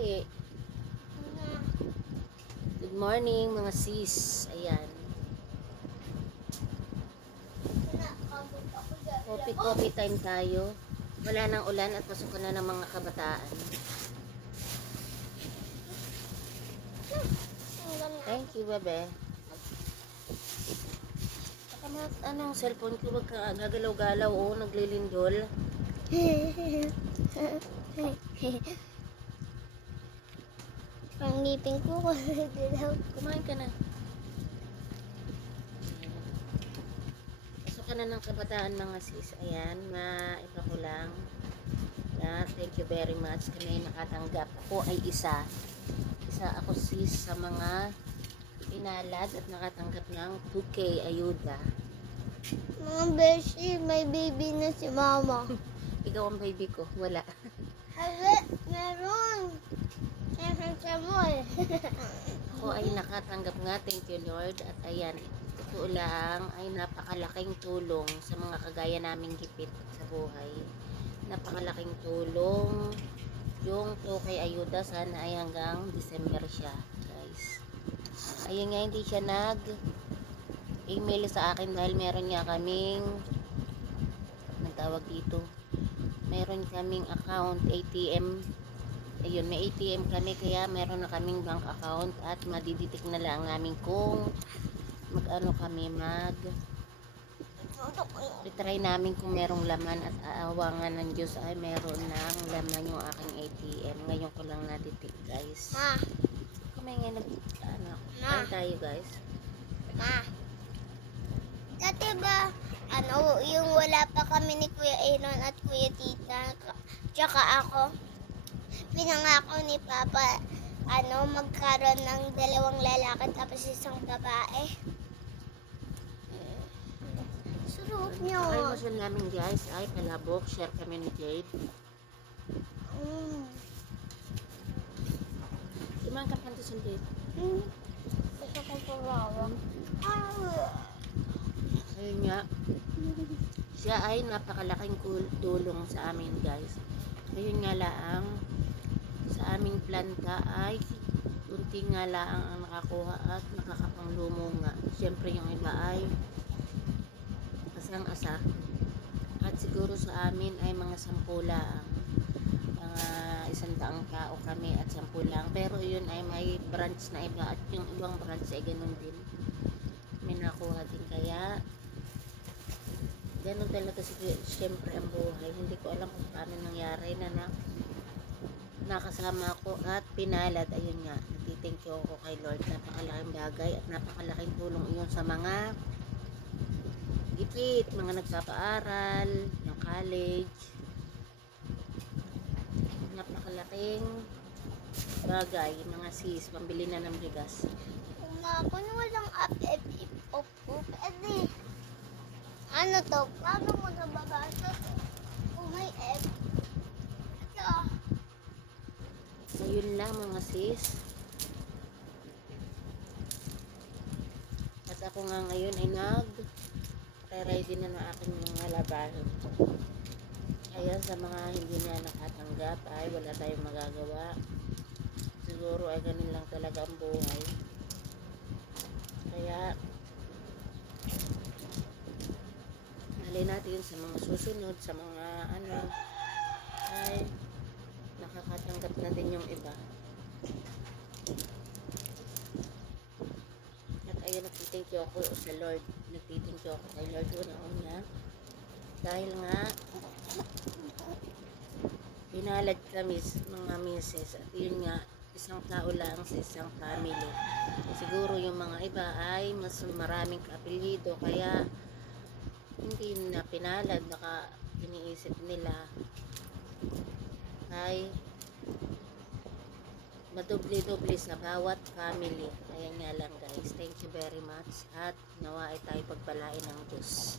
Dali. Good morning mga sis. Ayan. Coffee time tayo. Wala nang ulan at pasok na ng mga kabataan. Thank you, bebe. Anong cellphone ko? Wag ka gagalaw-galaw. Oh, naglilindol. Ang ngipin ko kasi dilaw. Kumain ka na. Pasok ka na ng kabataan mga sis. Ayan, maiba ko lang. Yeah, thank you very much. Kami ay nakatanggap. Ako ay isa. Isa ako sis sa mga pinalad at nakatanggap ng 2K ayuda. Mga beshi, may baby na si mama. Ikaw ang baby ko. Wala. Hala, meron. Meron siya mo eh. Ako ay nakatanggap nga. Thank you Lord. At ayan, totoo lang ay napakalaking tulong sa mga kagaya naming gipit sa buhay. Napakalaking tulong. Yung 2K ayuda sana ay hanggang December siya, guys. Ayun nga, hindi siya nag-email sa akin dahil meron niya kaming nagtawag dito. Meron kaming account ATM. Ayun, may ATM kami kaya meron na kaming bank account at madiditik na lang namin kung mag-ano kami retry namin kung merong laman at aawangan ng Diyos ay meron ng laman yung aking ATM. Ngayon ko lang naditik, guys. Ma, Kamay nga kain tayo, guys. ma. Dati ba, yung wala pa kami ni Kuya Aaron at Kuya Tita, tsaka ako, pinangako ni Papa, magkaroon ng 2 lalaki tapos 1 babae. Sarap niyo. Ay, masal namin, guys, ay palabok. Share kami ni Jade. Imang kapanto sa Jade. Gusto ko pawawang. Ayun nga. Siya ay napakalaking tulong sa amin, guys. Ayun nga lang, sa aming planta ay kunti nga lang ang nakakuha at nakakapanglumo nga. Siyempre yung iba ay asang-asa. At siguro sa amin ay mga 10 lang. Mga 100 tao kami at 10 lang. Pero yun ay may branch na iba at yung ibang branch ay ganun din. May nakuha din kaya ganun talaga siyempre ang buhay. Hindi ko alam kung paano nangyari na nakasama ko at pinalad. Ayun nga, nagtithank you ako kay Lord. Napakalaking bagay at napakalaking tulong iyon sa mga gipit, mga nagpapaaral, ng college. Napakalaking bagay, mga sis, pambili na ng bigas. Kung walang pwede. Ano to? Paano mo nababasa to? Kung may F. Ito. Ayun lang mga sis. At ako nga ngayon ay ready na ng aking mga labahin. Kaya sa mga hindi na nakatanggap ay wala tayong magagawa. Siguro ay ganun lang talaga ang buhay. Kaya mali natin sa mga susunod, sa mga ay nakakatanggap na din yung iba. At ayun, nagtithank you ako sa Lord. Nagtithank you ako kay Lord una-una. Dahil nga pinalad kami mga misis at yun nga, 1 tao lang sa isang family. Siguro yung mga iba ay mas maraming kaapelyido kaya hindi na pinalad, baka iniisip nila ay madoble-doble sa bawat family. Ayan nga lang, guys. Thank you very much at nawa ay tayo pagpalain ng Diyos.